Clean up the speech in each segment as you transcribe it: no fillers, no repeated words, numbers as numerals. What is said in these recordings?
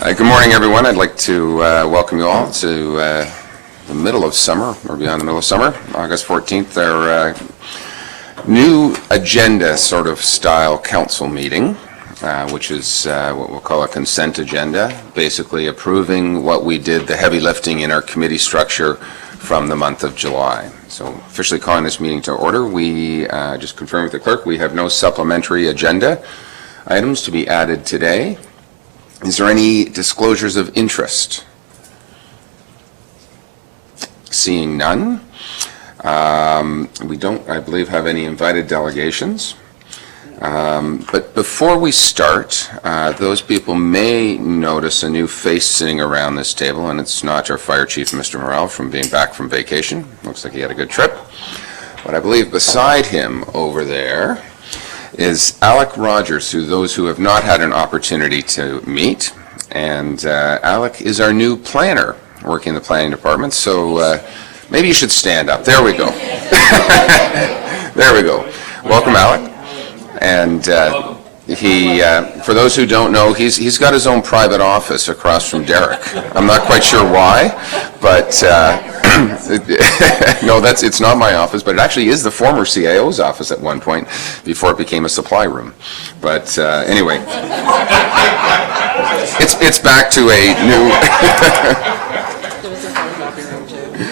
Good morning, everyone. I'd like to welcome you all to the middle of summer, or beyond the middle of summer, August 14th, our new agenda sort of style council meeting, which is what we'll call a consent agenda, basically approving what we did, the heavy lifting in our committee structure from the month of July. So officially calling this meeting to order. We just confirmed with the clerk, we have no supplementary agenda items to be added today. Is there any disclosures of interest? Seeing none. We don't, I believe, have any invited delegations. But before we start, those people may notice a new face sitting around this table, and it's not our fire chief, Mr. Morrell, from being back from vacation. Looks like he had a good trip. But I believe beside him over there is Alec Rogers, who those who have not had an opportunity to meet. And Alec is our new planner working in the planning department. So maybe you should stand up. There we go. There we go. Welcome, Alec. And he, for those who don't know, he's got his own private office across from Derek. I'm not quite sure why, but no, it's not my office, but it actually is the former CIO's office at one point before it became a supply room. But anyway, it's back to a new.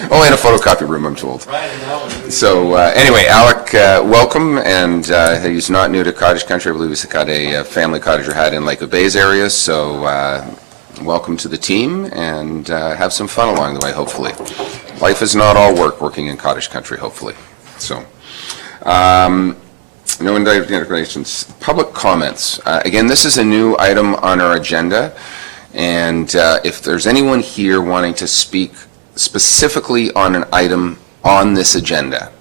Oh, and a photocopy room, I'm told. So anyway, Alec, welcome, and he's not new to cottage country. I believe he's got a family cottage or had in Lake of Bays area, so welcome to the team, and have some fun along the way, hopefully. Life is not all work working in cottage country, hopefully. So, no integrations. Public comments. Again, this is a new item on our agenda, and if there's anyone here wanting to speak specifically on an item on this agenda,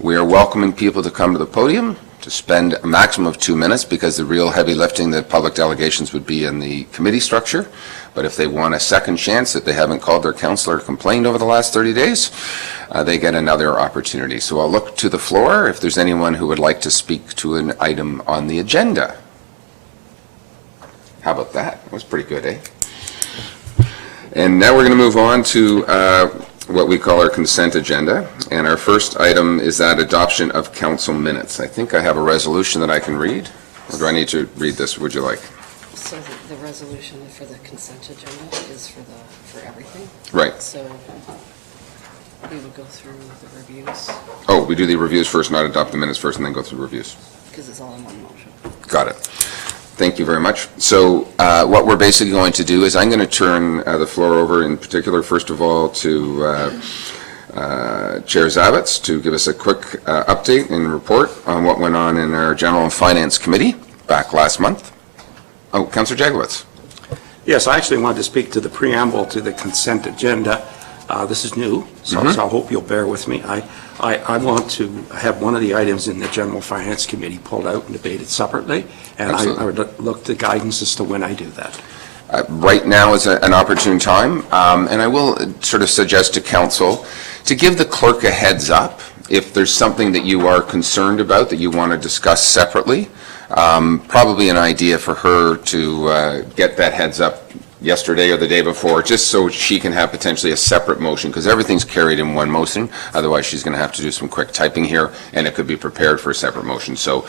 we are welcoming people to come to the podium to spend a maximum of 2 minutes, because the real heavy lifting, the public delegations, would be in the committee structure. But if they want a second chance, that they haven't called their councillor or complained over the last 30 days, they get another opportunity. So I'll look to the floor if there's anyone who would like to speak to an item on the agenda. How about that? That was pretty good, eh? And now we're going to move on to what we call our consent agenda. And our first item is that adoption of council minutes. I think I have a resolution that I can read. Or do I need to read this? Would you like? So the resolution for the consent agenda is for everything? Right. So we would go through the reviews? Oh, we do the reviews first, not adopt the minutes first, and then go through reviews. Because it's all in one motion. Got it. Thank you very much. So what we're basically going to do is I'm going to turn the floor over, in particular, first of all, to Chair Zavitz to give us a quick update and report on what went on in our General and Finance Committee back last month. Oh, Councillor Jagowitz. Yes, I actually wanted to speak to the preamble to the consent agenda. This is new, so I hope you'll bear with me. I want to have one of the items in the General Finance Committee pulled out and debated separately, and I would look to guidance as to when I do that. Right now is an opportune time, and I will sort of suggest to Council to give the clerk a heads up if there's something that you are concerned about that you want to discuss separately. Probably an idea for her to get that heads up yesterday or the day before, just so she can have potentially a separate motion, because everything's carried in one motion. Otherwise, she's going to have to do some quick typing here, and it could be prepared for a separate motion. So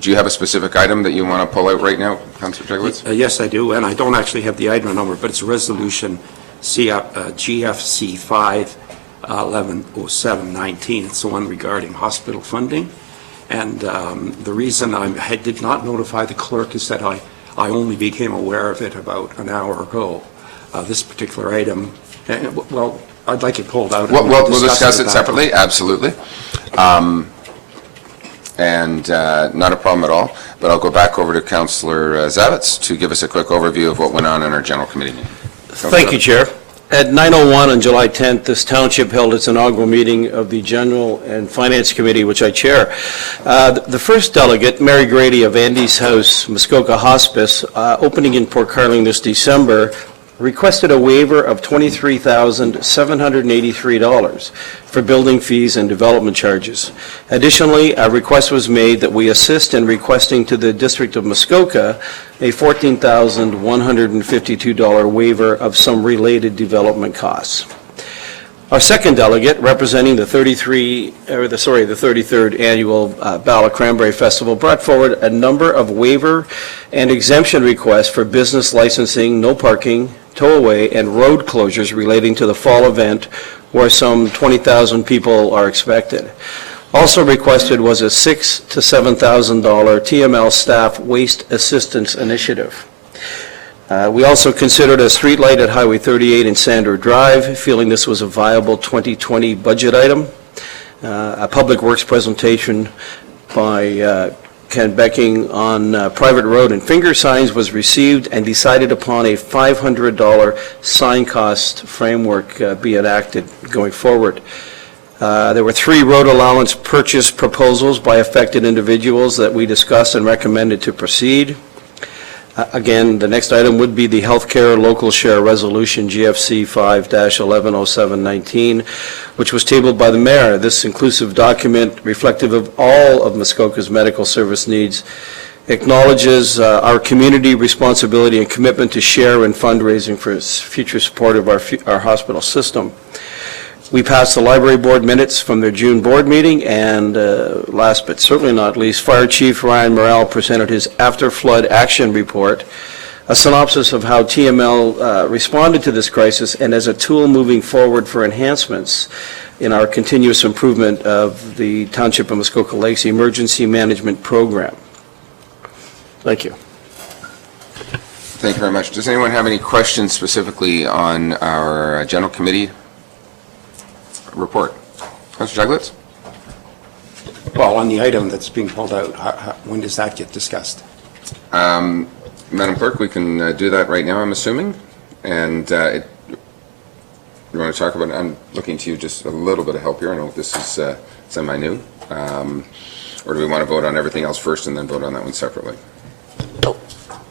do you have a specific item that you want to pull out right now, Councillor Jagowitz? Yes, I do, and I don't actually have the item number, but it's resolution GFC 5-1107-19. It's the one regarding hospital funding. And the reason I did not notify the clerk is that I only became aware of it about an hour ago. This particular item, well, I'd like it pulled out. We'll discuss it separately, absolutely. And not a problem at all. But I'll go back over to Councillor Zavitz to give us a quick overview of what went on in our general committee meeting. Thank you, Chair. At 9:01 on July 10th, this township held its inaugural meeting of the General and Finance Committee, which I chair. The first delegate, Mary Grady of Andy's House, Muskoka Hospice, opening in Port Carling this December, requested a waiver of $23,783 for building fees and development charges. Additionally, a request was made that we assist in requesting to the District of Muskoka a $14,152 waiver of some related development costs. Our second delegate, representing the 33rd Annual Bala Cranberry Festival, brought forward a number of waiver and exemption requests for business licensing, no parking, tow-away, and road closures relating to the fall event, where some 20,000 people are expected. Also requested was a $6,000 to $7,000 TML staff waste assistance initiative. We also considered a streetlight at Highway 38 and Sandor Drive, feeling this was a viable 2020 budget item. A public works presentation by Ken Becking on private road and finger signs was received, and decided upon a $500 sign cost framework be enacted going forward. There were 3 road allowance purchase proposals by affected individuals that we discussed and recommended to proceed. Again, the next item would be the Healthcare Local Share Resolution GFC 5-110719, which was tabled by the mayor. This inclusive document, reflective of all of Muskoka's medical service needs, acknowledges our community responsibility and commitment to share in fundraising for future support of our hospital system. We passed the library board minutes from their June board meeting, and last but certainly not least, Fire Chief Ryan Morrell presented his after-flood action report, a synopsis of how TML responded to this crisis and as a tool moving forward for enhancements in our continuous improvement of the Township of Muskoka Lakes Emergency Management Program. Thank you. Thank you very much. Does anyone have any questions specifically on our general committee report? Councillor Douglas? Well, on the item that's being pulled out, when does that get discussed? Madam Clerk, we can do that right now, I'm assuming. And you want to talk about it? I'm looking to you just a little bit of help here. I know this is semi-new. Or do we want to vote on everything else first and then vote on that one separately?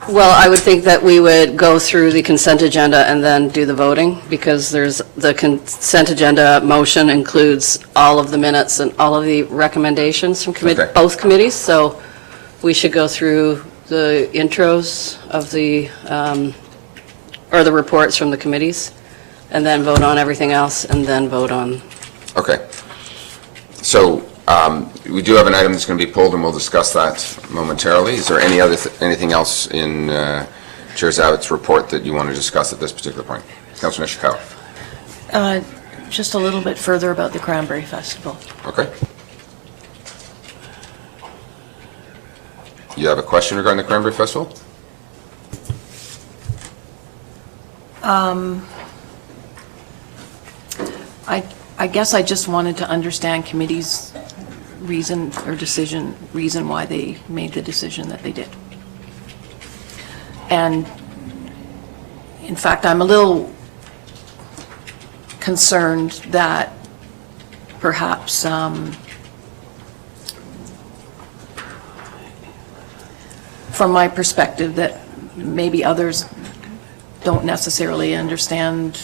Well, I would think that we would go through the consent agenda and then do the voting, because there's, the consent agenda motion includes all of the minutes and all of the recommendations from Okay. both committees, so we should go through the intros of the, or the reports from the committees, and then vote on everything else, and then vote on. Okay. So we do have an item that's going to be pulled, and we'll discuss that momentarily. Is there any other anything else in Chair Zavitt's report that you want to discuss at this particular point? Councillor Nishikawa. Just a little bit further about the Cranberry Festival. Okay. You have a question regarding the Cranberry Festival? I guess I just wanted to understand committee's reason why they made the decision that they did. And in fact, I'm a little concerned that perhaps from my perspective, that maybe others don't necessarily understand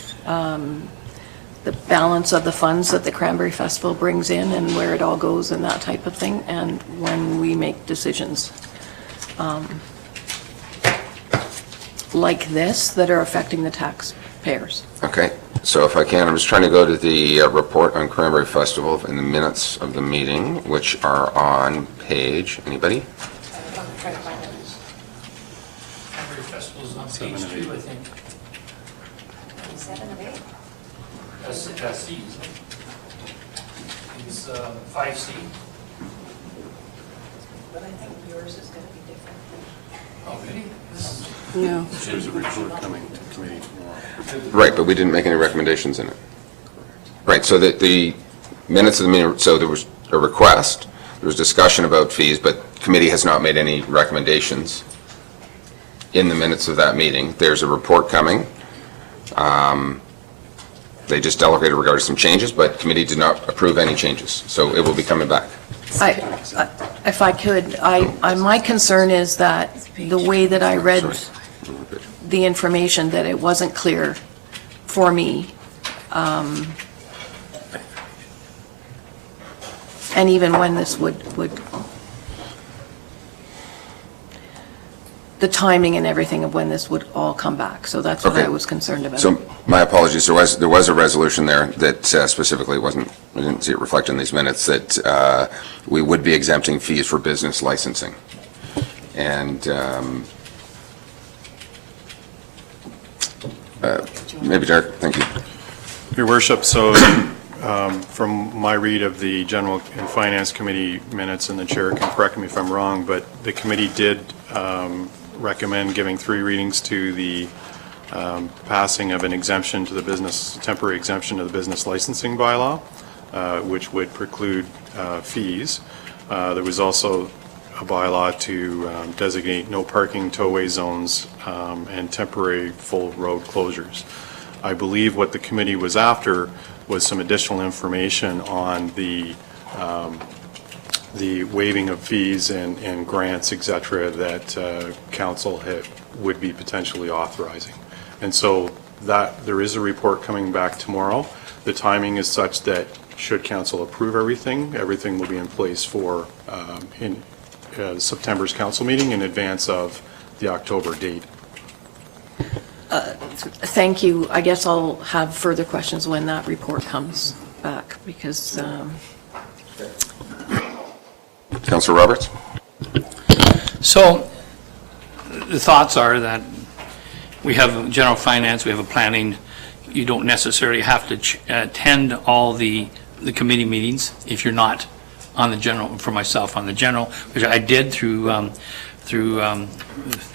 the balance of the funds that the Cranberry Festival brings in and where it all goes and that type of thing, and when we make decisions like this that are affecting the taxpayers. Okay. So if I can, I'm just trying to go to the report on Cranberry Festival in the minutes of the meeting, which are on page, anybody? Cranberry Festival is on page 2, I think. 7 of 8. That's C, isn't it? It's 5C. But I think yours is going to be different. Oh, really? No. There's a report coming to committee tomorrow. Right, but we didn't make any recommendations in it. Right, so the minutes of the meeting, so there was a request, there was discussion about fees, but committee has not made any recommendations in the minutes of that meeting. There's a report coming. They just delegated regarding some changes, but committee did not approve any changes, so it will be coming back. If I could, my concern is that the way that I read the information that it wasn't clear for me. And even when this would, the timing and everything of when this would all come back. So that's what Okay. I was concerned about. So my apologies, there was a resolution there that specifically wasn't, I didn't see it reflected in these minutes, that we would be exempting fees for business licensing. And maybe Derek, thank you. Your Worship, so from my read of the General and Finance Committee minutes, and the Chair can correct me if I'm wrong, but the committee did recommend giving 3 readings to the passing of an exemption to the business, temporary exemption to the business licensing bylaw, which would preclude fees. There was also a bylaw to designate no parking towaway zones and temporary full road closures. I believe what the committee was after was some additional information on the waiving of fees and grants, et cetera, that council would be potentially authorizing. And so that there is a report coming back tomorrow. The timing is such that should council approve everything will be in place for September's council meeting in advance of the October date. Thank you. I guess I'll have further questions when that report comes back, because Councillor Roberts? So the thoughts are that we have general finance, we have a planning. You don't necessarily have to attend all the committee meetings if you're not on the general, for myself, on the general, which I did through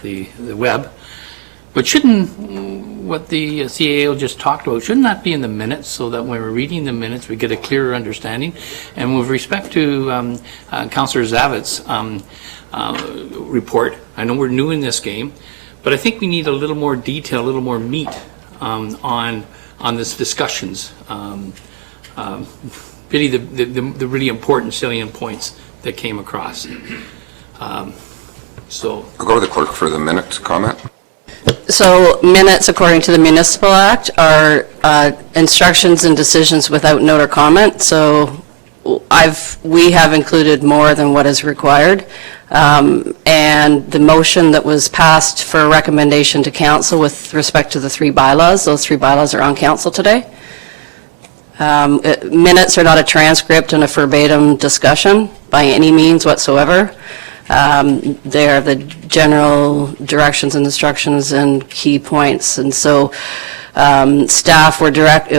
the web. But shouldn't, what the CAO just talked about, shouldn't that be in the minutes, so that when we're reading the minutes, we get a clearer understanding? And with respect to Councillor Zavit's report, I know we're new in this game, but I think we need a little more detail, a little more meat on this discussions. Really the really important salient points that came across. So I'll go to the clerk for the minute comment. So minutes, according to the Municipal Act, are instructions and decisions without note or comment. So we have included more than what is required. And the motion that was passed for recommendation to council with respect to the 3 bylaws, those 3 bylaws are on council today. Minutes are not a transcript and a verbatim discussion by any means whatsoever. They are the general directions and instructions and key points. And so staff were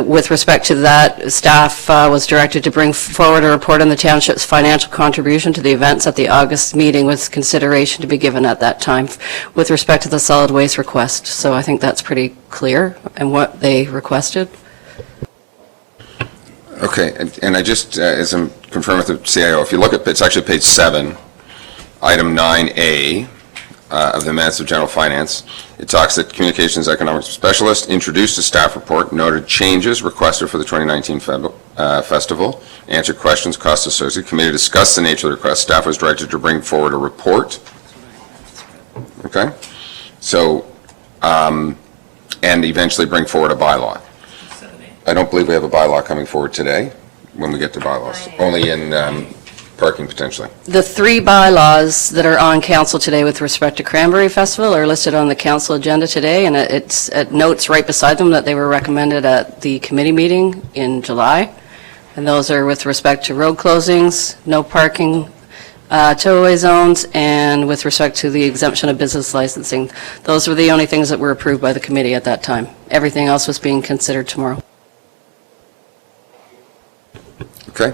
with respect to that, staff was directed to bring forward a report on the township's financial contribution to the events at the August meeting with consideration to be given at that time with respect to the solid waste request. So I think that's pretty clear in what they requested. Okay, and I just, as I'm confirming with the CIO, if you look at, it's actually page 7, item 9A of the minutes of general finance. It talks that communications economic specialist introduced a staff report, noted changes requested for the 2019 festival, answered questions, costs associated. Committee discussed the nature of the request. Staff was directed to bring forward a report. Okay, so, and eventually bring forward a bylaw. I don't believe we have a bylaw coming forward today when we get to bylaws, only in parking potentially. The 3 bylaws that are on council today with respect to Cranberry Festival are listed on the council agenda today, and it notes right beside them that they were recommended at the committee meeting in July. And those are with respect to road closings, no parking, towaway zones, and with respect to the exemption of business licensing. Those were the only things that were approved by the committee at that time. Everything else was being considered tomorrow. Okay.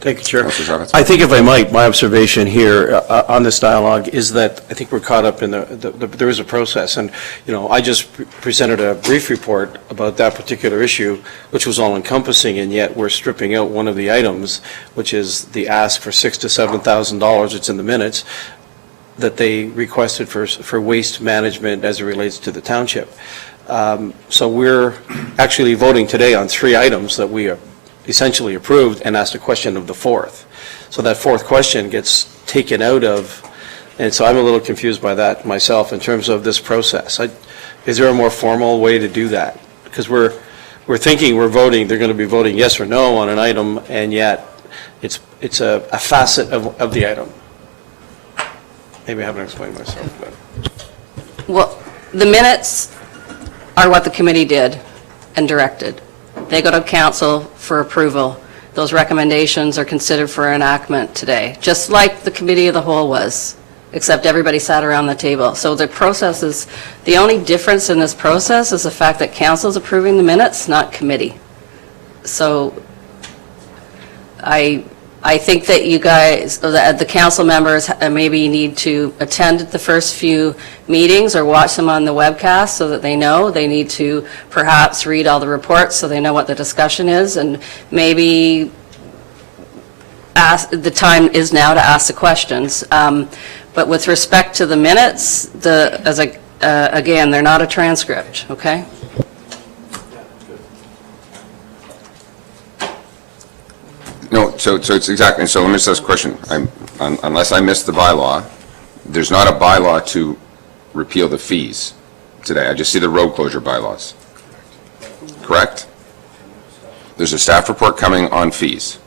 Thank you, Chair. Councilor Zavitz. I think if I might, my observation here on this dialogue is that I think we're caught up in there is a process. And, I just presented a brief report about that particular issue, which was all encompassing, and yet we're stripping out one of the items, which is the ask for $6,000 to $7,000, it's in the minutes, that they requested for waste management as it relates to the township. So we're actually voting today on 3 items that we are essentially approved, and asked a question of the 4th. So that 4th question gets taken out of And so I'm a little confused by that myself in terms of this process. Is there a more formal way to do that? Because we're thinking we're voting, they're going to be voting yes or no on an item, and yet it's a facet of the item. Maybe I haven't explained myself, but. Well, the minutes are what the committee did and directed. They go to council for approval. Those recommendations are considered for enactment today, just like the committee of the whole was, except everybody sat around the table. So the process is, the only difference in this process is the fact that council's approving the minutes, not committee. So I think that you guys, the council members, maybe need to attend the first few meetings or watch them on the webcast so that they know. They need to perhaps read all the reports so they know what the discussion is, and maybe the time is now to ask the questions. But with respect to the minutes, again, they're not a transcript, okay? No, so it's exactly, so let me just ask a question. Unless I missed the bylaw, there's not a bylaw to repeal the fees today. I just see the road closure bylaws. Correct? There's a staff report coming on fees.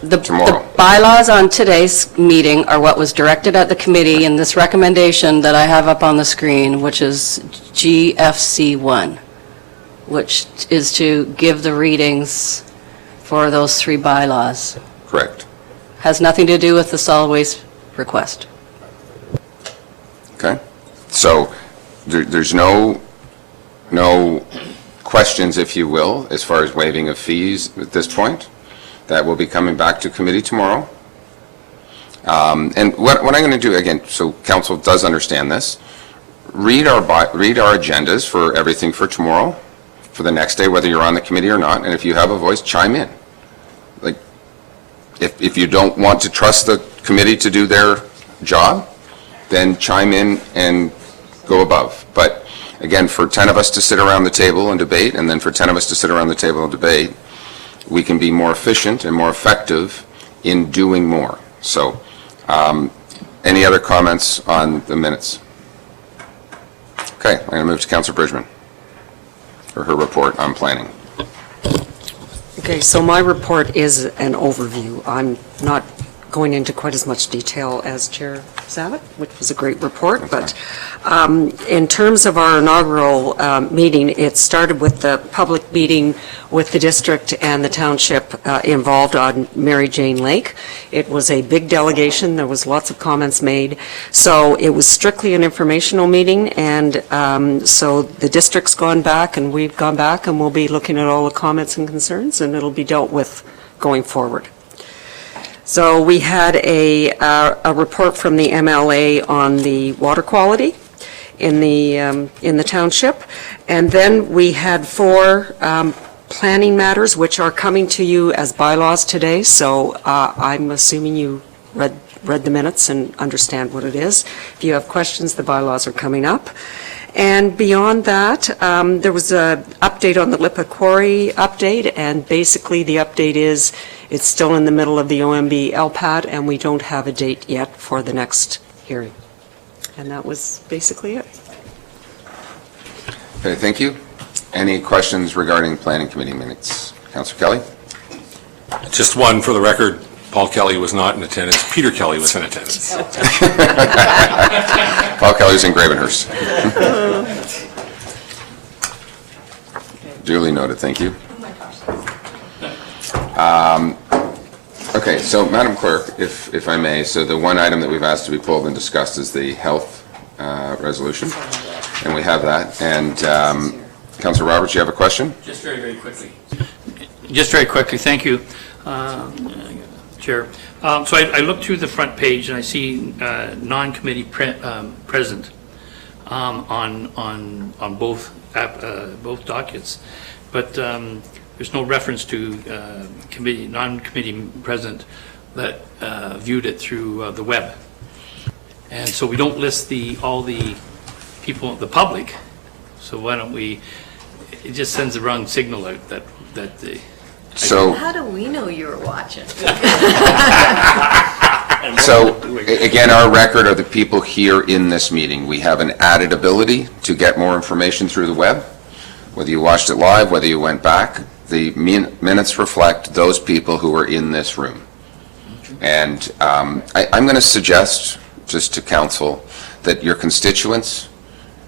Tomorrow. The bylaws on today's meeting are what was directed at the committee in this recommendation that I have up on the screen, which is GFC1, which is to give the readings for those 3 bylaws. Correct. Has nothing to do with the solid waste request. Okay? So there's no questions, if you will, as far as waiving of fees at this point. That will be coming back to committee tomorrow. And what I'm going to do, again, so council does understand this, read our agendas for everything for tomorrow, for the next day, whether you're on the committee or not, and if you have a voice, chime in. Like, if you don't want to trust the committee to do their job, then chime in and go above. But again, for 10 of us to sit around the table and debate, and then for 10 of us to sit around the table and debate, we can be more efficient and more effective in doing more. So, any other comments on the minutes? Okay, I'm going to move to Councillor Bridgman for her report on planning. Okay, so my report is an overview. I'm not going into quite as much detail as Chair Sabat, which was a great report, but in terms of our inaugural meeting, it started with the public meeting with the district and the township involved on Mary Jane Lake. It was a big delegation. There was lots of comments made. So it was strictly an informational meeting, and so the district's gone back and we've gone back, and we'll be looking at all the comments and concerns, and it'll be dealt with going forward. So we had a report from the MLA on the water quality in the township, and then we had 4 planning matters which are coming to you as bylaws today. So I'm assuming you read the minutes and understand what it is. If you have questions, the bylaws are coming up. And beyond that, there was an update on the Lipa Quarry update, and basically the update is it's still in the middle of the OMB LPAT, and we don't have a date yet for the next hearing. And that was basically it. Okay, thank you. Any questions regarding planning committee minutes? Councillor Kelly? Just one for the record, Paul Kelly was not in attendance, Peter Kelly was in attendance. Paul Kelly's in Gravenhurst. Duly noted, thank you. Okay, so Madam Clerk, if I may, so the one item that we've asked to be pulled and discussed is the health resolution, and we have that. And Councillor Roberts, you have a question? Just very, very quickly. Just very quickly, thank you, Chair. So I looked through the front page and I see non-committee present on both dockets, but there's no reference to non-committee present that viewed it through the web. And so we don't list all the people, the public, so why don't we, it just sends the wrong signal out that the... So, How do we know you were watching? So, again, our record are the people here in this meeting. We have an added ability to get more information through the web, whether you watched it live, whether you went back. The minutes reflect those people who were in this room. And I'm going to suggest, just to council, that your constituents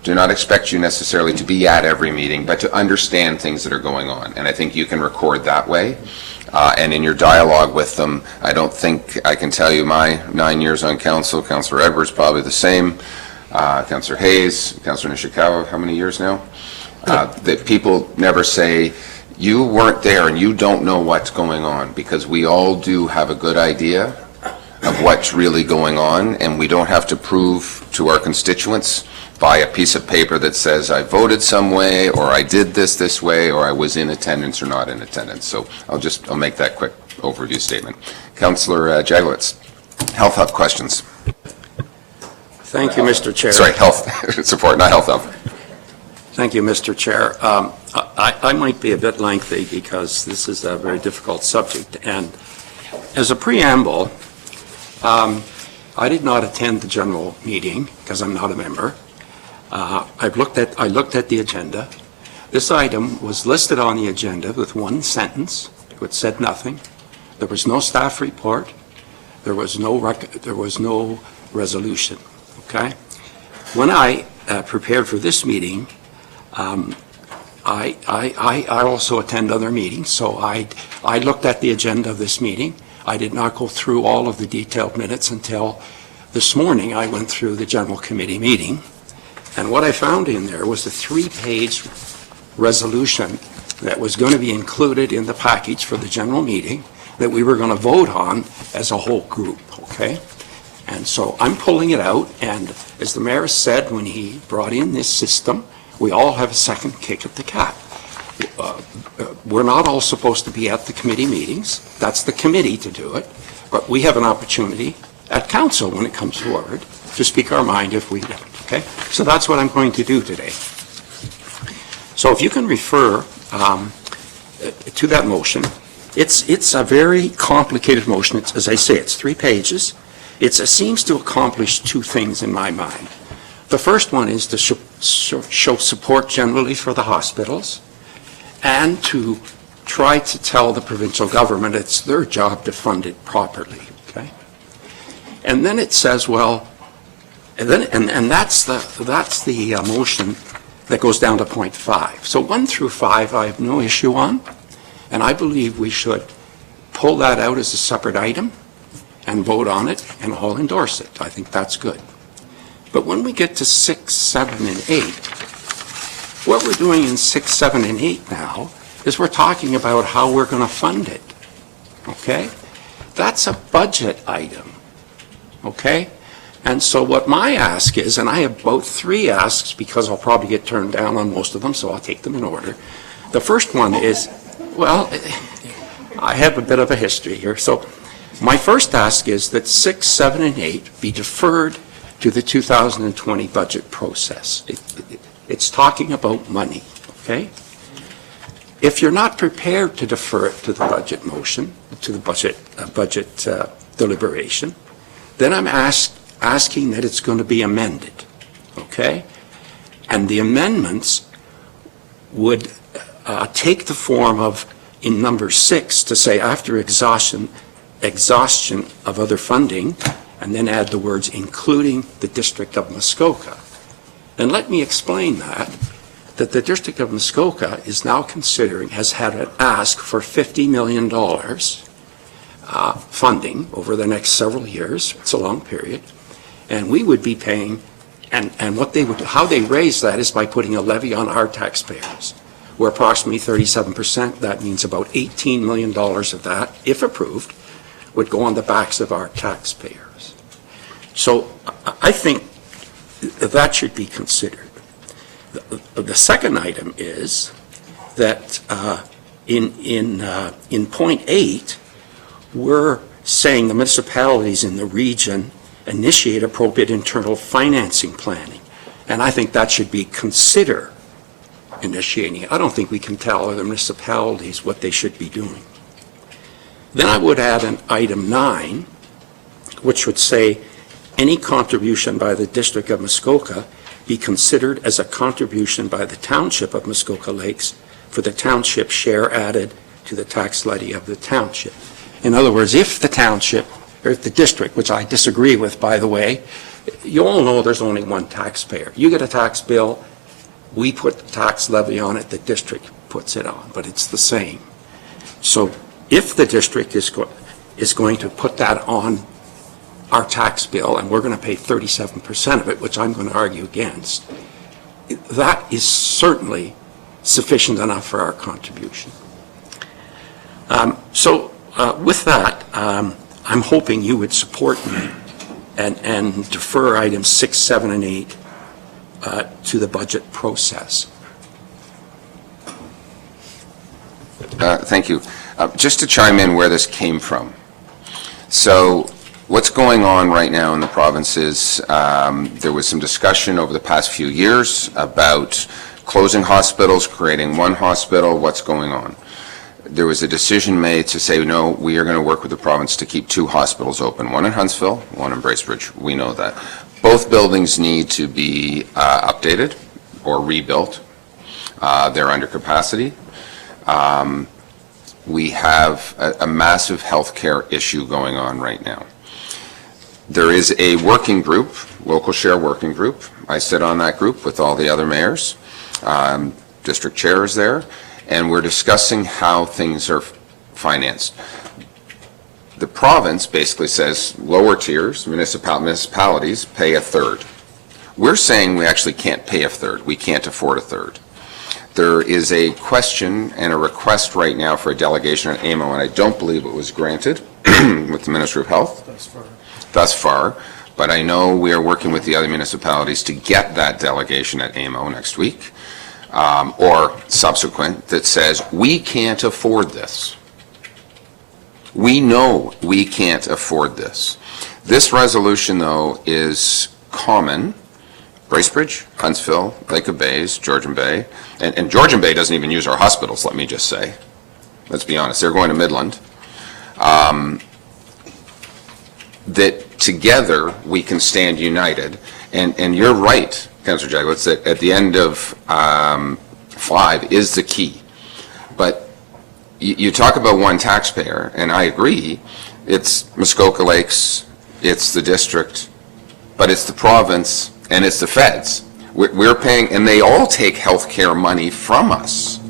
do not expect you necessarily to be at every meeting, but to understand things that are going on. And I think you can record that way. And in your dialogue with them, I don't think I can tell you my 9 years on council. Councillor Edwards probably the same. Councillor Hayes, Councillor Nishikawa, how many years now? That people never say, you weren't there and you don't know what's going on, because we all do have a good idea of what's really going on, and we don't have to prove to our constituents by a piece of paper that says I voted some way, or I did this way, or I was in attendance or not in attendance. So I'll make that quick overview statement. Councillor Jaglowitz, Health Hub questions. Thank you, Mr. Chair. Sorry, health support, not Health Hub. Thank you, Mr. Chair. I might be a bit lengthy because this is a very difficult subject. And as a preamble, I did not attend the general meeting because I'm not a member. I looked at the agenda. This item was listed on the agenda with one sentence, which said nothing. There was no staff report. There was no resolution. Okay. When I prepared for this meeting, I also attend other meetings, so I looked at the agenda of this meeting. I did not go through all of the detailed minutes until this morning. I went through the general committee meeting, and what I found in there was a 3-page resolution that was going to be included in the package for the general meeting that we were going to vote on as a whole group, okay? And so I'm pulling it out, and as the mayor said when he brought in this system, we all have a second kick at the cat. We're not all supposed to be at the committee meetings. That's the committee to do it. But we have an opportunity at council when it comes forward to speak our mind if we don't, okay? So that's what I'm going to do today. So if you can refer to that motion, it's a very complicated motion. It's, as I say, it's 3 pages. It seems to accomplish 2 things in my mind. The first one is to show support generally for the hospitals and to try to tell the provincial government it's their job to fund it properly, okay? And then it says, well, and that's the motion that goes down to point 5. So 1 through 5 I have no issue on, and I believe we should pull that out as a separate item and vote on it and all endorse it. I think that's good. But when we get to 6, 7, and 8, what we're doing in 6, 7, and 8 now is we're talking about how we're going to fund it, okay? That's a budget item, okay? And so what my ask is, and I have about 3 asks because I'll probably get turned down on most of them, so I'll take them in order. The first one is, well, I have a bit of a history here. So my first ask is that 6, 7, and 8 be deferred to the 2020 budget process. It's talking about money, okay? If you're not prepared to defer it to the budget motion, to the budget deliberation, then I'm asking that it's going to be amended, okay? And the amendments would take the form of, in number 6, to say after exhaustion of other funding, and then add the words, including the District of Muskoka. And let me explain that the District of Muskoka is now considering, has had an ask for $50 million funding over the next several years. It's a long period. And we would be paying, and how they raise that is by putting a levy on our taxpayers. We're approximately 37%. That means about $18 million of that, if approved, would go on the backs of our taxpayers. So I think that should be considered. The second item is that in point 8, we're saying the municipalities in the region initiate appropriate internal financing planning. And I think that should be consider initiating it. I don't think we can tell the municipalities what they should be doing. Then I would add an item 9, which would say, any contribution by the District of Muskoka be considered as a contribution by the Township of Muskoka Lakes for the township share added to the tax levy of the township. In other words, if the township, or if the district, which I disagree with, by the way, you all know there's only one taxpayer. You get a tax bill, we put the tax levy on it, the district puts it on, but it's the same. So if the district is going to put that on our tax bill, and we're going to pay 37% of it, which I'm going to argue against, that is certainly sufficient enough for our contribution. So with that, I'm hoping you would support me and defer items 6, 7, and 8 to the budget process. Thank you. Just to chime in where this came from. So what's going on right now in the province is there was some discussion over the past few years about closing hospitals, creating one hospital, what's going on. There was a decision made to say, no, we are going to work with the province to keep 2 hospitals open, one in Huntsville, one in Bracebridge. We know that. Both buildings need to be updated or rebuilt. They're under capacity. We have a massive healthcare issue going on right now. There is a working group, local share working group. I sit on that group with all the other mayors, district chairs there, and we're discussing how things are financed. The province basically says lower tiers, municipalities pay a third. We're saying we actually can't pay a third. We can't afford a third. There is a question and a request right now for a delegation at AMO, and I don't believe it was granted with the Ministry of Health thus far, but I know we are working with the other municipalities to get that delegation at AMO next week, or subsequent, that says we can't afford this. We know we can't afford this. This resolution, though, is common. Bracebridge, Huntsville, Lake of Bays, Georgian Bay, and Georgian Bay doesn't even use our hospitals, let me just say. Let's be honest, they're going to Midland. That together we can stand united. And you're right, Councillor Jaglitz, that at the end of 5 is the key. But you talk about one taxpayer, and I agree, it's Muskoka Lakes, it's the district, but it's the province, and it's the feds. We're paying, and they all take health care money from us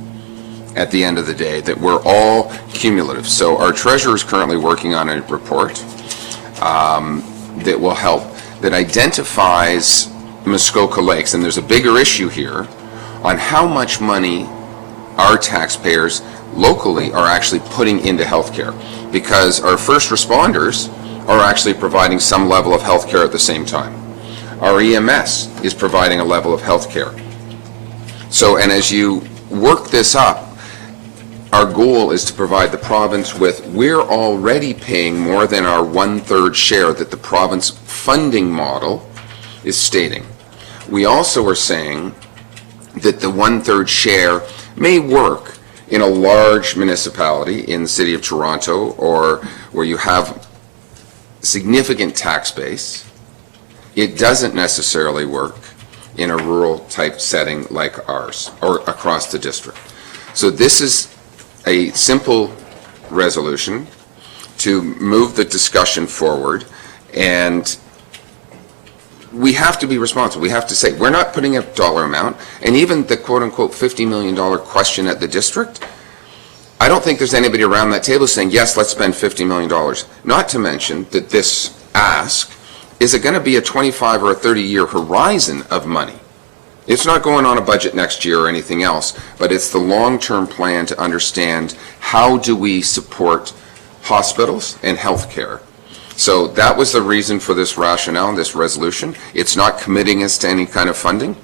at the end of the day, that we're all cumulative. So our treasurer is currently working on a report that will help, that identifies Muskoka Lakes, and there's a bigger issue here on how much money our taxpayers locally are actually putting into healthcare, because our first responders are actually providing some level of healthcare at the same time. Our EMS is providing a level of healthcare. So, and as you work this up, our goal is to provide the province with, we're already paying more than our 1/3 share that the province funding model is stating. We also are saying that the 1/3 share may work in a large municipality in the city of Toronto, or where you have significant tax base. It doesn't necessarily work in a rural type setting like ours or across the district. So this is a simple resolution to move the discussion forward, and we have to be responsible. We have to say, we're not putting a dollar amount, and even the quote-unquote $50 million question at the district, I don't think there's anybody around that table saying, yes, let's spend $50 million. Not to mention that this ask, is it going to be a 25 or a 30-year horizon of money? It's not going on a budget next year or anything else, but it's the long-term plan to understand how do we support hospitals and healthcare. So that was the reason for this rationale, this resolution. It's not committing us to any kind of funding,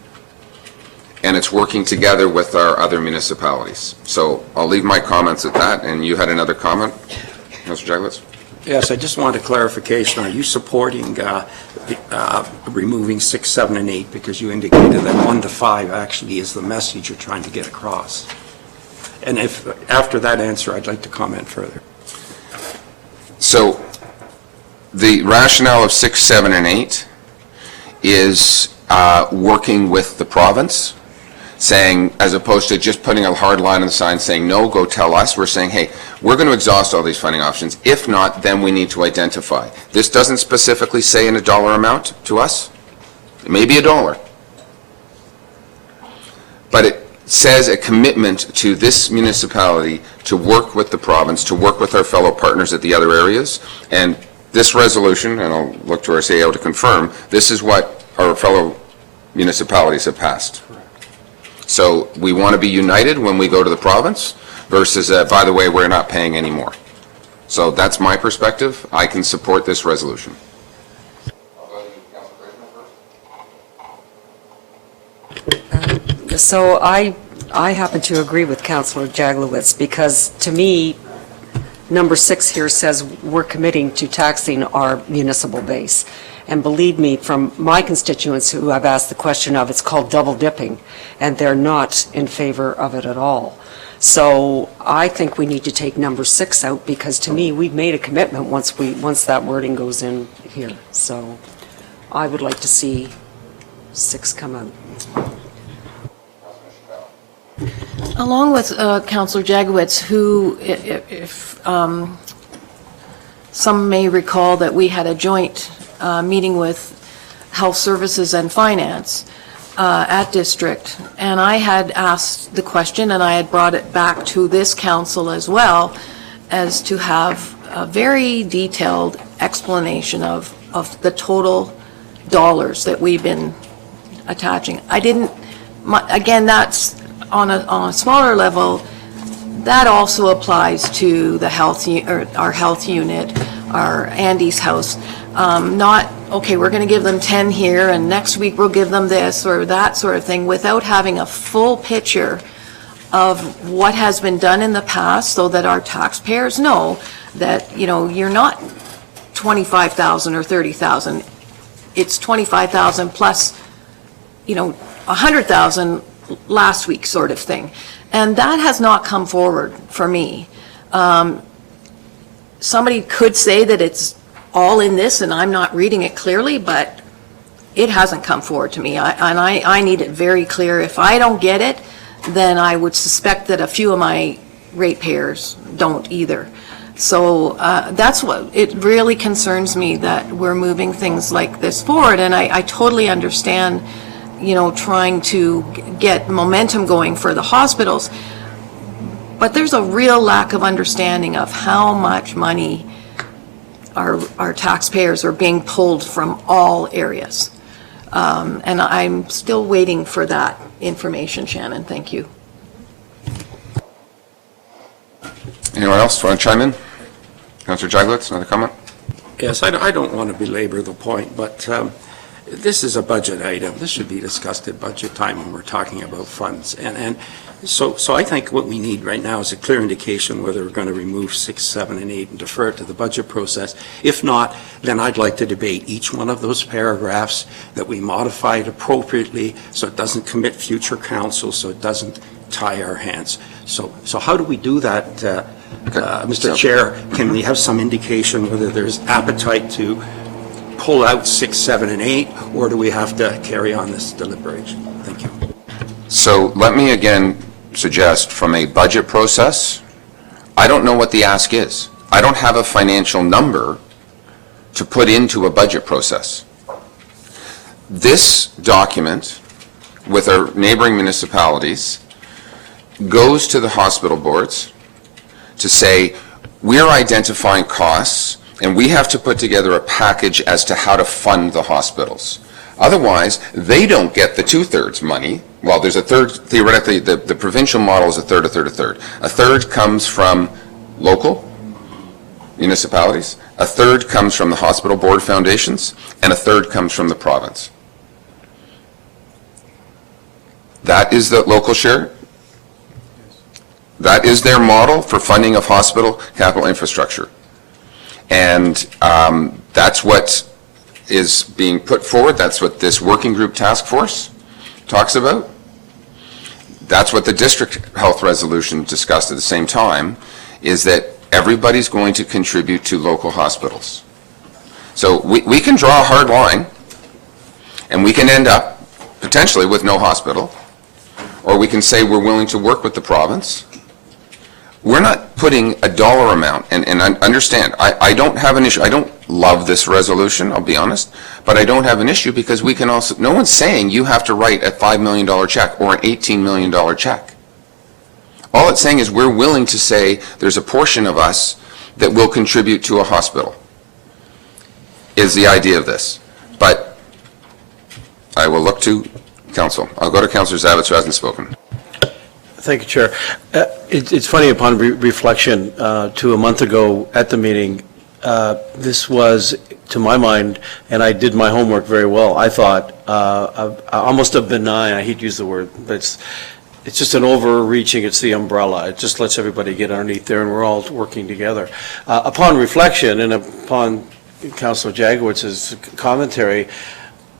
and it's working together with our other municipalities. So I'll leave my comments at that, and you had another comment, Mr. Jaglitz? Yes, I just wanted clarification. Are you supporting removing 6, 7, and 8, because you indicated that 1 to 5 actually is the message you're trying to get across? And if, after that answer, I'd like to comment further. So the rationale of 6, 7, and 8 is working with the province, saying, as opposed to just putting a hard line on the sign saying, no, go tell us, we're saying, hey, we're going to exhaust all these funding options. If not, then we need to identify. This doesn't specifically say in a dollar amount to us. It may be $1. But it says a commitment to this municipality to work with the province, to work with our fellow partners at the other areas. And this resolution, and I'll look to our CEO to confirm, this is what our fellow municipalities have passed. So we want to be united when we go to the province versus, by the way, we're not paying any more. So that's my perspective. I can support this resolution. So I happen to agree with Councillor Jaglowitz, because to me, number 6 here says we're committing to taxing our municipal base. And believe me, from my constituents who I've asked the question of, it's called double dipping, and they're not in favor of it at all. So I think we need to take number 6 out, because to me, we've made a commitment once that wording goes in here. So I would like to see 6 come out. Along with Councillor Jagowitz, who, if some may recall that we had a joint meeting with Health Services and Finance at District, and I had asked the question, and I had brought it back to this council as well, as to have a very detailed explanation of the total dollars that we've been attaching. I didn't, again, that's on a smaller level. That also applies to the health, or our health unit, our Andy's house. Not, okay, we're going to give them 10 here, and next week we'll give them this, or that sort of thing, without having a full picture of what has been done in the past, so that our taxpayers know that, you know, you're not 25,000 or 30,000. It's 25,000 plus, you know, 100,000 last week sort of thing. And that has not come forward for me. Somebody could say that it's all in this and I'm not reading it clearly, but it hasn't come forward to me. I need it very clear. If I don't get it, then I would suspect that a few of my ratepayers don't either. So that's what, it really concerns me that we're moving things like this forward. And I totally understand, you know, trying to get momentum going for the hospitals. But there's a real lack of understanding of how much money our taxpayers are being pulled from all areas. And I'm still waiting for that information, Shannon. Thank you. Anyone else want to chime in? Councillor Jaglowitz, another comment? Yes, I don't want to belabor the point, but this is a budget item. This should be discussed at budget time when we're talking about funds. And so I think what we need right now is a clear indication whether we're going to remove 6, 7, and 8 and defer it to the budget process. If not, then I'd like to debate each one of those paragraphs, that we modify it appropriately so it doesn't commit future council, so it doesn't tie our hands. So how do we do that, Mr. Chair? Can we have some indication whether there's appetite to pull out 6, 7, and 8, or do we have to carry on this deliberation? Thank you. So let me again suggest, from a budget process, I don't know what the ask is. I don't have a financial number to put into a budget process. This document with our neighboring municipalities goes to the hospital boards to say, we're identifying costs and we have to put together a package as to how to fund the hospitals. Otherwise, they don't get the 2/3 money. Well, there's a third, theoretically, the provincial model is a third, a third, a third. A third comes from local municipalities, a third comes from the hospital board foundations, and a third comes from the province. That is the local share. That is their model for funding of hospital capital infrastructure. And that's what is being put forward. That's what this working group task force talks about. That's what the district health resolution discussed at the same time, is that everybody's going to contribute to local hospitals. So we can draw a hard line, and we can end up potentially with no hospital, or we can say we're willing to work with the province. We're not putting a dollar amount, and understand, I don't have an issue, I don't love this resolution, I'll be honest, but I don't have an issue because we can also, no one's saying you have to write a $5 million check or an $18 million check. All it's saying is we're willing to say there's a portion of us that will contribute to a hospital, is the idea of this. But I will look to council. I'll go to Councillor Zavitz, who hasn't spoken. Thank you, Chair. It's funny, upon reflection, to a month ago at the meeting, this was, to my mind, and I did my homework very well, I thought, almost a benign, I hate to use the word, but it's just an overreaching, it's the umbrella. It just lets everybody get underneath there, and we're all working together. Upon reflection, and upon Councillor Jagowitz's commentary,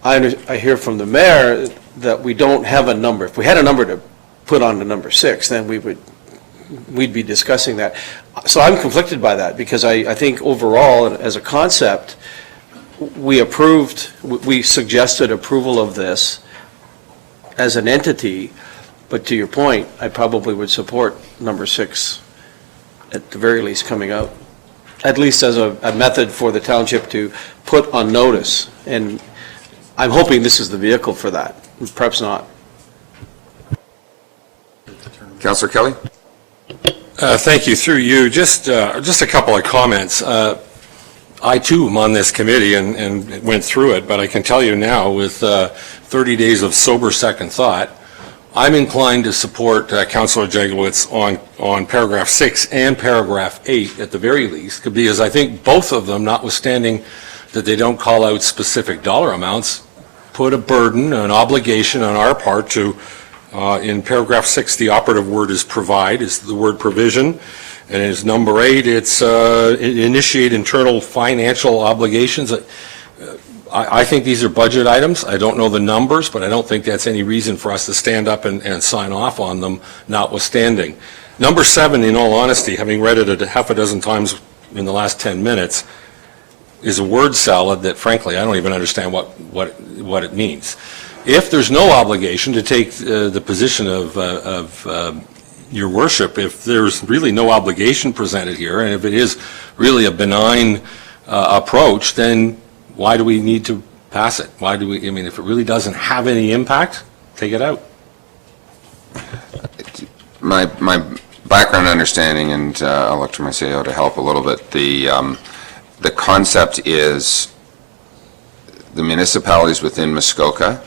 I hear from the mayor that we don't have a number. If we had a number to put on to number 6, then we'd be discussing that. So I'm conflicted by that, because I think overall, as a concept, we suggested approval of this as an entity, but to your point, I probably would support number 6 at the very least coming out, at least as a method for the township to put on notice. And I'm hoping this is the vehicle for that, perhaps not. Councillor Kelly? Thank you. Through you, just a couple of comments. I too am on this committee and went through it, but I can tell you now, with 30 days of sober second thought, I'm inclined to support Councillor Jagowitz on paragraph 6 and paragraph 8 at the very least, because I think both of them, notwithstanding that they don't call out specific dollar amounts, put a burden, an obligation on our part to, in paragraph 6, the operative word is provide, is the word provision, and as number 8, it's initiate internal financial obligations. I think these are budget items. I don't know the numbers, but I don't think that's any reason for us to stand up and sign off on them, notwithstanding. Number 7, in all honesty, having read it a half a dozen times in the last 10 minutes, is a word salad that, frankly, I don't even understand what it means. If there's no obligation to take the position of your worship, if there's really no obligation presented here, and if it is really a benign approach, then why do we need to pass it? Why do we, I mean, if it really doesn't have any impact, take it out. My background understanding, and I'll look to my CEO to help a little bit, the concept is the municipalities within Muskoka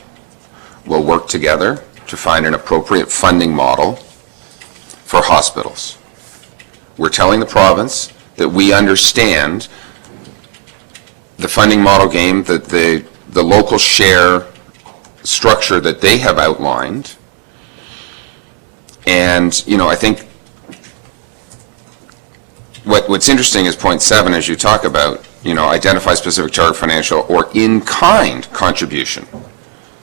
will work together to find an appropriate funding model for hospitals. We're telling the province that we understand the funding model game, that the local share structure that they have outlined. And, you know, I think what's interesting is point 7, as you talk about, you know, identify specific charter financial or in-kind contribution.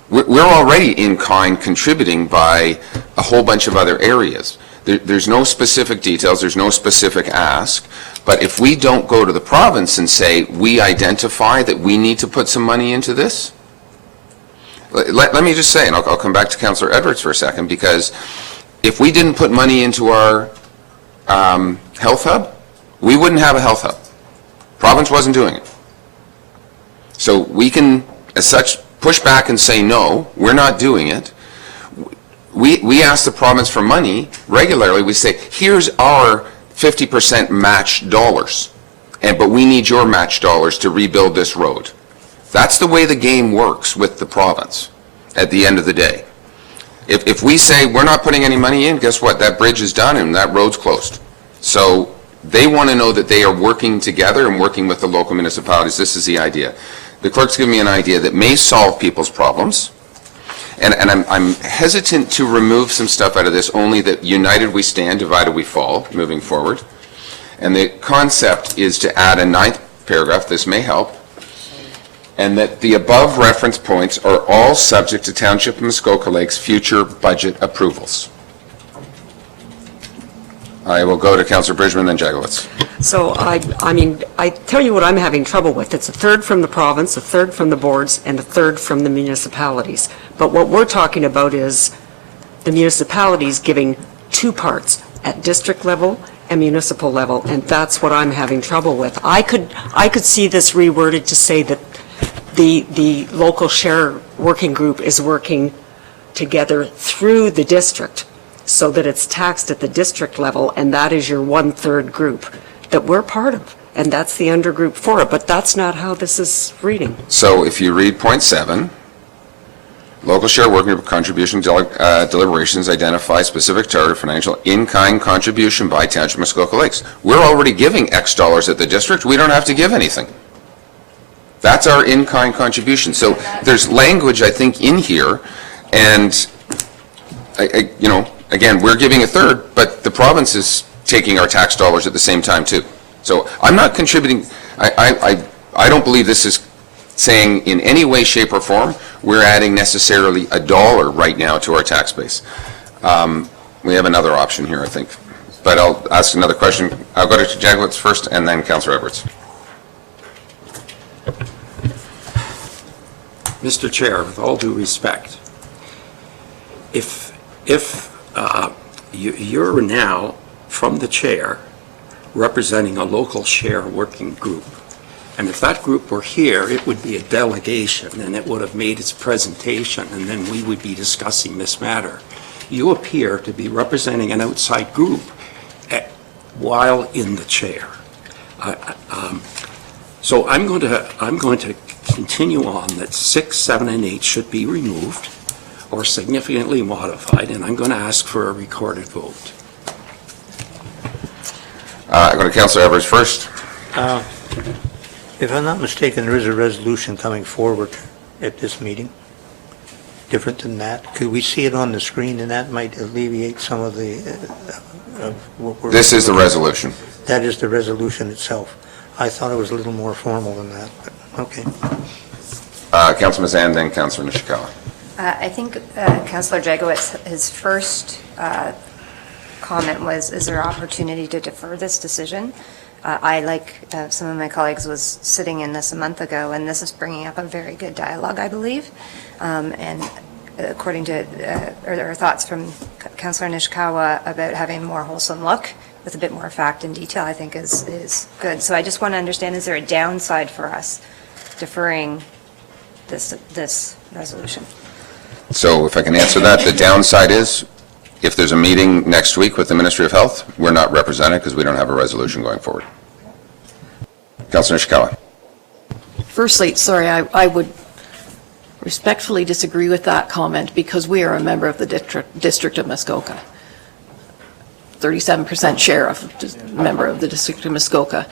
We're already in-kind contributing by a whole bunch of other areas. There's no specific details, there's no specific ask, but if we don't go to the province and say, we identify that we need to put some money into this, let me just say, and I'll come back to Councillor Edwards for a second, because if we didn't put money into our health hub, we wouldn't have a health hub. Province wasn't doing it. So we can, as such, push back and say, no, we're not doing it. We ask the province for money regularly. We say, here's our 50% match dollars, but we need your match dollars to rebuild this road. That's the way the game works with the province at the end of the day. If we say we're not putting any money in, guess what? That bridge is done and that road's closed. So they want to know that they are working together and working with the local municipalities. This is the idea. The clerk's given me an idea that may solve people's problems. And I'm hesitant to remove some stuff out of this, only that united we stand, divided we fall, moving forward. And the concept is to add a 9th paragraph, this may help, and that the above reference points are all subject to Township of Muskoka Lake's future budget approvals. I will go to Councillor Bridgman, then Jagowitz. So I mean, I tell you what I'm having trouble with. It's a third from the province, a third from the boards, and a third from the municipalities. But what we're talking about is the municipalities giving two parts at district level and municipal level, and that's what I'm having trouble with. I could see this reworded to say that the local share working group is working together through the district so that it's taxed at the district level, and that is your one-third group that we're part of, and that's the undergroup for it, but that's not how this is reading. So if you read point 7, local share working group contribution deliberations identify specific target financial in-kind contribution by Township of Muskoka Lakes. We're already giving X dollars at the district. We don't have to give anything. That's our in-kind contribution. So there's language, I think, in here, and, you know, again, we're giving a third, but the province is taking our tax dollars at the same time, too. So I'm not contributing, I don't believe this is saying in any way, shape, or form, we're adding necessarily a dollar right now to our tax base. We have another option here, I think. But I'll ask another question. I'll go to Jagowitz first, and then Councillor Edwards. Mr. Chair, with all due respect, if you're now, from the chair, representing a local share working group, and if that group were here, it would be a delegation, and it would have made its presentation, and then we would be discussing this matter. You appear to be representing an outside group while in the chair. So I'm going to continue on that 6, 7, and 8 should be removed or significantly modified, and I'm going to ask for a recorded vote. I go to Councillor Edwards first. If I'm not mistaken, there is a resolution coming forward at this meeting, different than that. Could we see it on the screen, and that might alleviate some of the, of what we're... This is the resolution. That is the resolution itself. I thought it was a little more formal than that, but, okay. Councillor Mazan, then Councillor Nishikawa. I think Councillor Jagowitz, his first comment was, is there opportunity to defer this decision? I, like some of my colleagues, was sitting in this a month ago, and this is bringing up a very good dialogue, I believe. And according to our thoughts from Councillor Nishikawa about having a more wholesome look with a bit more fact and detail, I think is good. So I just want to understand, is there a downside for us deferring this resolution? So if I can answer that, the downside is, if there's a meeting next week with the Ministry of Health, we're not represented because we don't have a resolution going forward. Councillor Nishikawa. Firstly, sorry, I would respectfully disagree with that comment because we are a member of the District of Muskoka. 37% share of member of the District of Muskoka.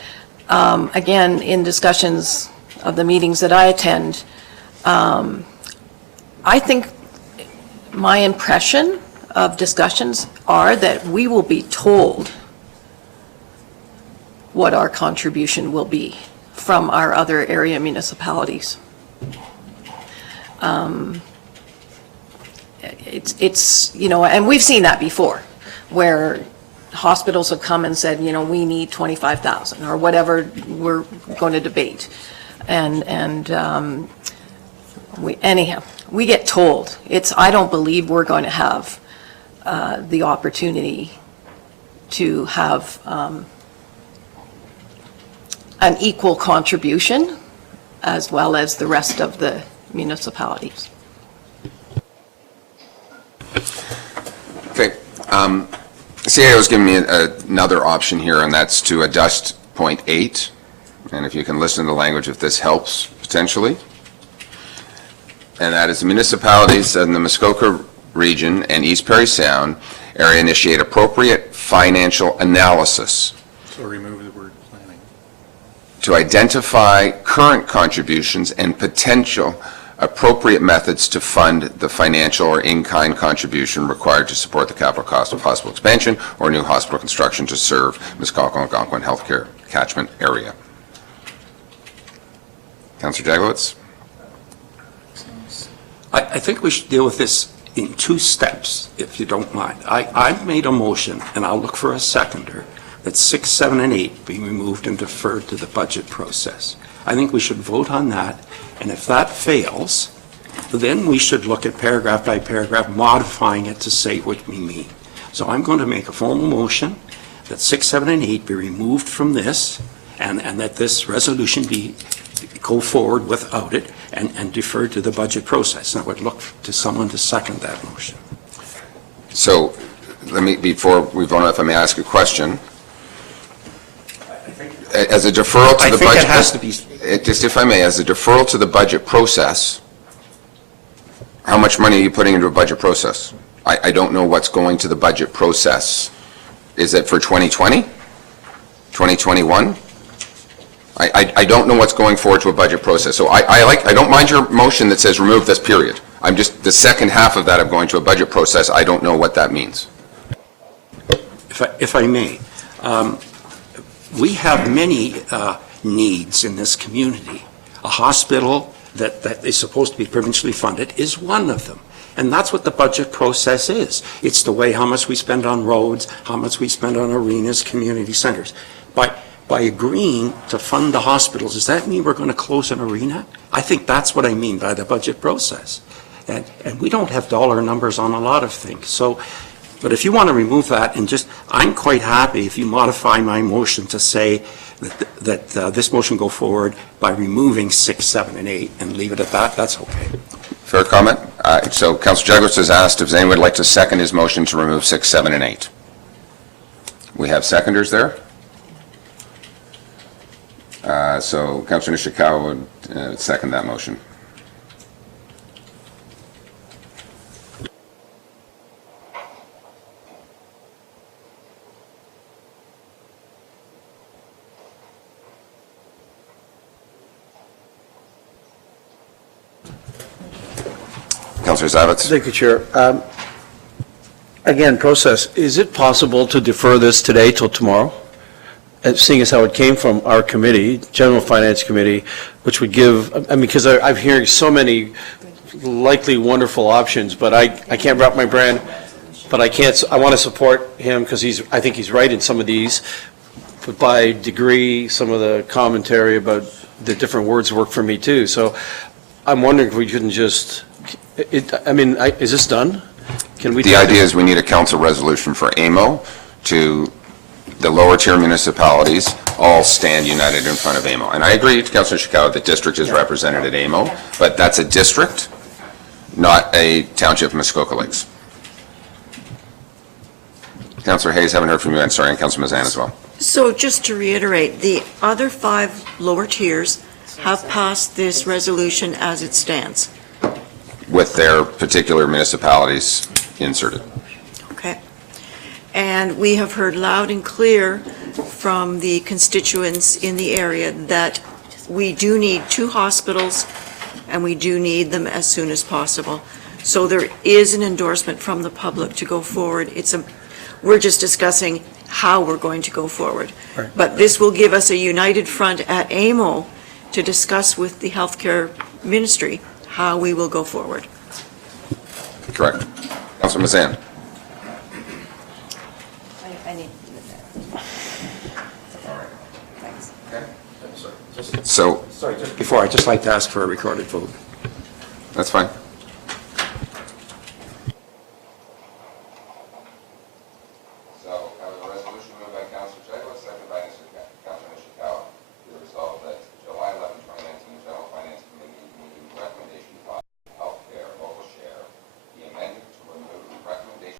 Again, in discussions of the meetings that I attend, I think my impression of discussions are that we will be told what our contribution will be from our other area municipalities. It's, you know, and we've seen that before, where hospitals have come and said, you know, we need 25,000 or whatever we're going to debate. Anyhow, we get told. I don't believe we're going to have the opportunity to have an equal contribution as well as the rest of the municipalities. Okay. CAO is giving me another option here, and that's to adjust point 8. And if you can listen to the language, if this helps potentially. And that is the municipalities in the Muskoka region and East Perry Sound area initiate appropriate financial analysis So remove the word planning. to identify current contributions and potential appropriate methods to fund the financial or in-kind contribution required to support the capital cost of hospital expansion or new hospital construction to serve Muskoka and Algonquin healthcare catchment area. Councillor Jagowitz? I think we should deal with this in two steps, if you don't mind. I've made a motion, and I'll look for a seconder, that 6, 7, and 8 be removed and deferred to the budget process. I think we should vote on that, and if that fails, then we should look at paragraph by paragraph, modifying it to say what we mean. So I'm going to make a formal motion that 6, 7, and 8 be removed from this, and that this resolution go forward without it, and defer to the budget process. And I would look to someone to second that motion. So let me, before we vote on it, if I may ask a question. As a deferral to the budget. I think it has to be. Just if I may, as a deferral to the budget process, how much money are you putting into a budget process? I don't know what's going to the budget process. Is it for 2020? 2021? I don't know what's going forward to a budget process. So I don't mind your motion that says remove this period. I'm just, the second half of that of going to a budget process, I don't know what that means. If I may, we have many needs in this community. A hospital that is supposed to be provincially funded is one of them. And that's what the budget process is. It's the way how much we spend on roads, how much we spend on arenas, community centers. By agreeing to fund the hospitals, does that mean we're going to close an arena? I think that's what I mean by the budget process. And we don't have dollar numbers on a lot of things. So, but if you want to remove that and just, I'm quite happy if you modify my motion to say that this motion go forward by removing 6, 7, and 8 and leave it at that, that's okay. Fair comment. So Councillor Jagos has asked if anyone would like to second his motion to remove 6, 7, and 8. We have seconders there. So Councillor Nishikawa would second that motion. Councillor Zavitz. Thank you, Chair. Again, process, is it possible to defer this today till tomorrow? Seeing as how it came from our committee, General Finance Committee, which would give, I mean, because I'm hearing so many likely wonderful options, but I can't wrap my brain, but I want to support him because I think he's right in some of these, but by degree, some of the commentary about the different words work for me too. So I'm wondering if we couldn't just, is this done? Can we? The idea is we need a council resolution for AMO to the lower tier municipalities all stand united in front of AMO. And I agree with Councillor Nishikawa that district is represented at AMO, but that's a district, not a township of Muskoka Lakes. Councillor Hayes, haven't heard from you, and sorry, and Councillor Mazan as well. So just to reiterate, the other 5 lower tiers have passed this resolution as it stands. With their particular municipalities inserted. Okay. And we have heard loud and clear from the constituents in the area that we do need 2 hospitals and we do need them as soon as possible. So there is an endorsement from the public to go forward. We're just discussing how we're going to go forward. Right. But this will give us a united front at AMO to discuss with the healthcare ministry how we will go forward. Correct. Councillor Mazan. I need. Thanks. So, Sorry, just before, I'd just like to ask for a recorded vote. that's fine.